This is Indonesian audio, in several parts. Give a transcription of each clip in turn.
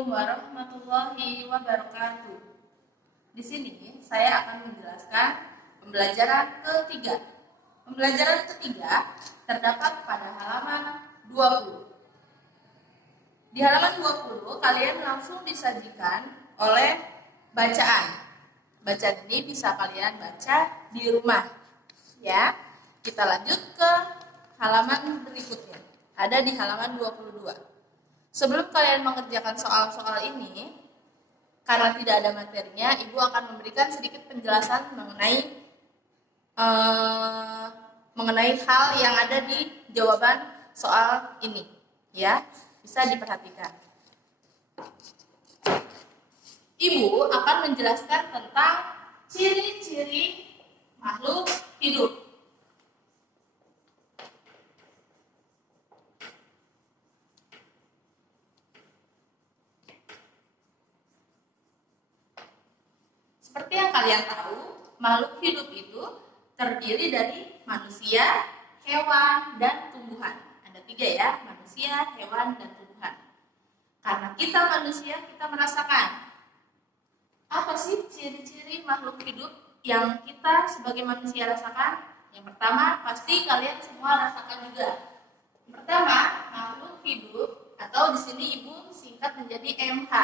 Assalamualaikum warahmatullahi wabarakatuh. Di sini saya akan menjelaskan pembelajaran ketiga. Pembelajaran ketiga terdapat pada halaman 20. Di halaman 20 kalian langsung disajikan oleh bacaan. Bacaan ini bisa kalian baca di rumah. Ya, kita lanjut ke halaman berikutnya. Ada di halaman 22. Sebelum kalian mengerjakan soal-soal ini, karena tidak ada materinya, Ibu akan memberikan sedikit penjelasan mengenai hal yang ada di jawaban soal ini. Ya, bisa diperhatikan. Ibu akan menjelaskan tentang ciri-ciri makhluk hidup. Seperti yang kalian tahu, makhluk hidup itu terdiri dari manusia, hewan, dan tumbuhan. Ada 3 ya, manusia, hewan, dan tumbuhan. Karena kita manusia, kita merasakan. Apa sih ciri-ciri makhluk hidup yang kita sebagai manusia rasakan? Yang pertama, pasti kalian semua rasakan juga. Yang pertama, makhluk hidup, atau di sini Ibu singkat menjadi MH.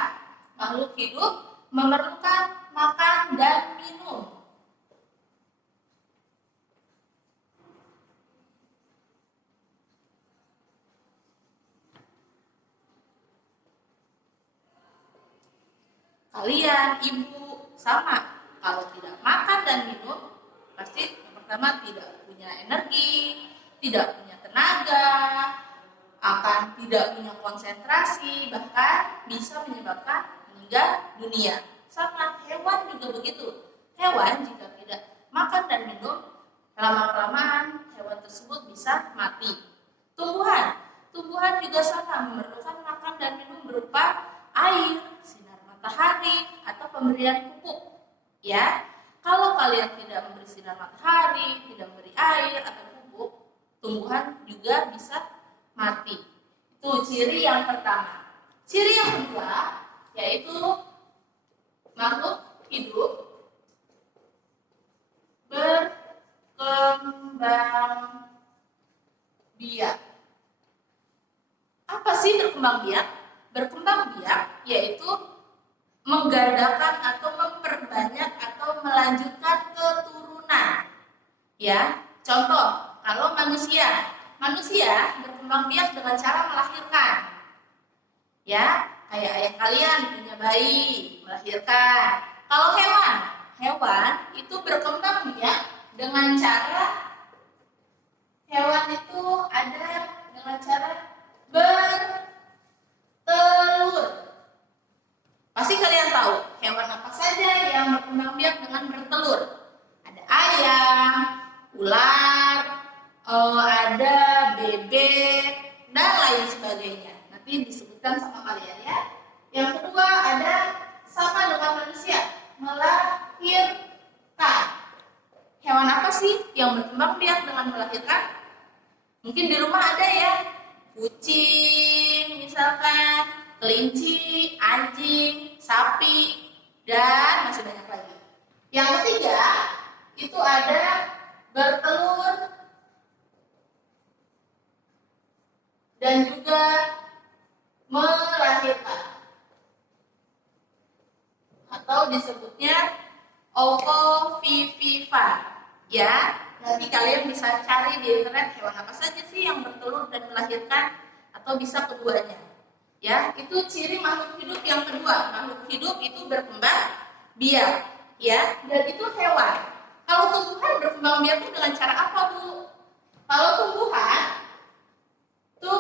Makhluk hidup memerlukan makan dan minum. Kalian, Ibu, sama. Kalau tidak makan dan minum, pasti yang pertama tidak punya energi, tidak punya tenaga, akan tidak punya konsentrasi, bahkan bisa menyebabkan meninggal dunia. Sama hewan juga begitu. Hewan jika tidak makan dan minum, lama-kelamaan hewan tersebut bisa mati. Tumbuhan juga sama, memerlukan makan dan minum berupa air, sinar matahari, atau pemberian pupuk. Ya, kalau kalian tidak memberi sinar matahari, tidak memberi air atau pupuk, tumbuhan juga bisa mati. Itu ciri yang pertama. Ciri yang kedua yaitu makhluk hidup berkembang biak. Apa sih berkembang biak? Berkembang biak yaitu menggandakan atau memperbanyak atau melanjutkan keturunan. Ya, contoh kalau manusia berkembang biak dengan cara melahirkan. Ya, kayak ayah kalian punya bayi, melahirkan. Kalau hewan itu berkembang biak dengan cara hewan itu ada dengan cara bertelur. Pasti kalian tahu hewan apa saja yang berkembang biak dengan bertelur. Ada ayam, ular, ada bebek, dan lain sebagainya. Nanti disebutkan sama kalian ya. Yang kedua ada sama dengan manusia, melahirkan. Hewan apa sih yang berkembang biak dengan melahirkan? Mungkin di rumah ada ya, kucing misalkan, kelinci, anjing, sapi, dan masih banyak lagi. Yang ketiga itu ada bertelur dan juga melahirkan, atau disebutnya ovovivipan. Ya, nanti kalian bisa cari di internet hewan apa saja sih yang bertelur dan melahirkan, atau bisa keduanya. Ya, itu ciri makhluk hidup yang kedua. Makhluk hidup itu berkembang biak, ya, dan itu hewan. Kalau tumbuhan berkembang biak itu dengan cara apa, Bu? Kalau tumbuhan itu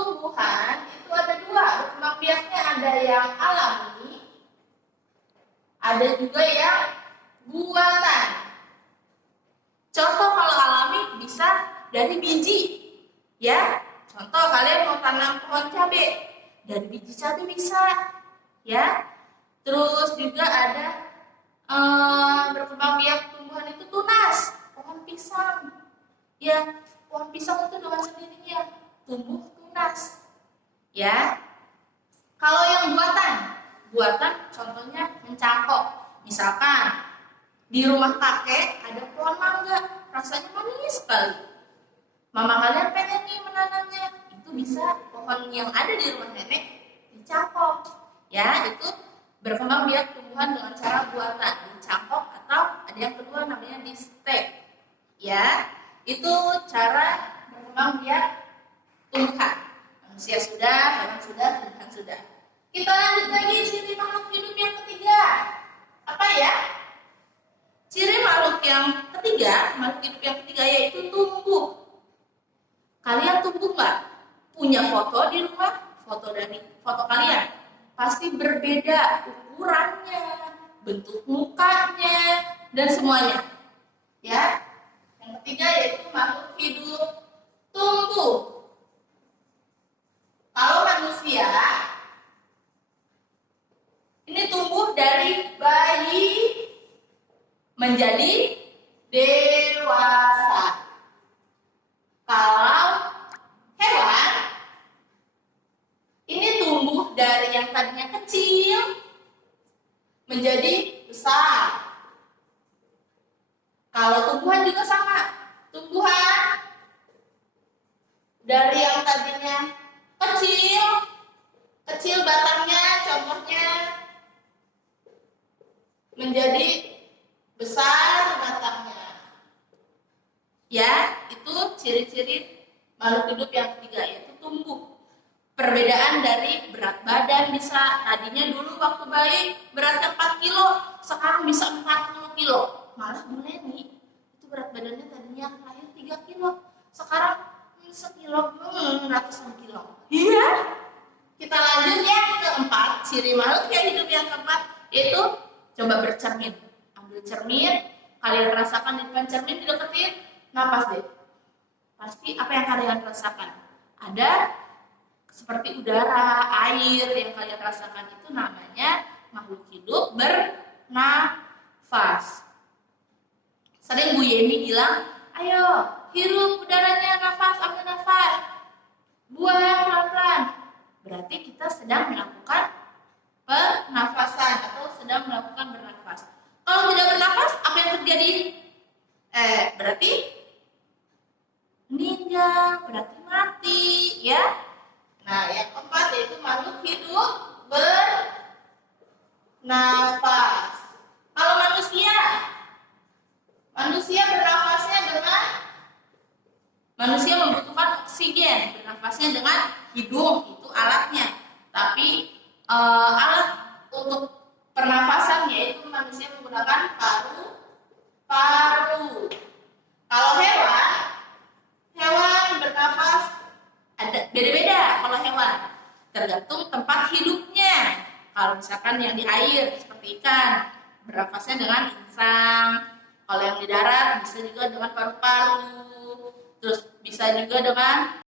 ada 2 berkembang biaknya, ada yang alami, ada juga yang buatan. Contoh kalau alami bisa dari biji, ya. Contoh kalian mau tanam pohon cabai, dari biji cabai bisa, ya. Terus juga ada berkembang biak tumbuhan itu tunas, pohon pisang, ya. Pohon pisang itu dengan sendirinya tumbuh tunas, ya. Kalau yang buatan buatan contohnya mencangkok. Misalkan di rumah kakek ada pohon mangga, rasanya manis sekali. Mama kalian pengen nih menanamnya, itu bisa pohon yang ada di rumah nenek dicangkok. Ya, itu berkembang biak tumbuhan dengan cara buatan, dicangkok atau ada yang kedua namanya di stek. Ya, itu cara berkembang biak tumbuhan. Manusia sudah, hewan sudah, tumbuhan sudah. Kita lanjut lagi ciri makhluk hidup yang ketiga. Apa ya? Ciri makhluk hidup yang ketiga yaitu tumbuh. Kalian tumbuh nggak? Punya foto di rumah? Foto kalian pasti berbeda ukurannya, bentuk mukanya, dan semuanya. Ya. Yang ketiga yaitu makhluk hidup tumbuh. Kalau manusia ini tumbuh dari bayi menjadi dewasa. Kalau hewan ini tumbuh dari yang tadinya kecil menjadi besar. Kalau tumbuhan juga sama. Tumbuhan dari yang tadinya kecil batangnya contohnya menjadi besar batangnya. Ya, itu ciri-ciri makhluk hidup yang ketiga yaitu tumbuh. Perbedaan dari berat badan bisa tadinya dulu waktu bayi beratnya 4 kilo, sekarang bisa 40 kilo. Malah Bu Leni itu berat badannya tadinya lahir 3 kilo, sekarang sekilo, ratusan kilo. Iya. Kita lanjut yang keempat, ciri makhluk yang hidup yang keempat yaitu coba bercermin. Ambil cermin, kalian rasakan di depan cermin, dideketin, napas deh. Pasti apa yang kalian rasakan? Ada seperti udara, air yang kalian rasakan, itu namanya makhluk hidup bernafas. Sering Bu Yeni bilang, ayo hirup udaranya, nafas, ambil nafas, buang pelan-pelan. Berarti kita sedang melakukan pernafasan atau sedang melakukan bernafas. Kalau tidak bernafas, apa yang terjadi? Berarti meninggal, berarti mati, ya. Nah, yang keempat yaitu makhluk hidup bernafas. Kalau manusia bernafasnya dengan manusia membutuhkan oksigen, bernafasnya dengan hidung, itu alatnya. Tapi alat untuk pernafasan yaitu manusia menggunakan paru. Kalau hewan bernafas ada beda-beda. Kalau hewan tergantung tempat hidupnya. Kalau misalkan yang di air seperti ikan, bernafasnya dengan insang. Kalau yang di darat bisa juga dengan paru-paru. Terus bisa juga dengan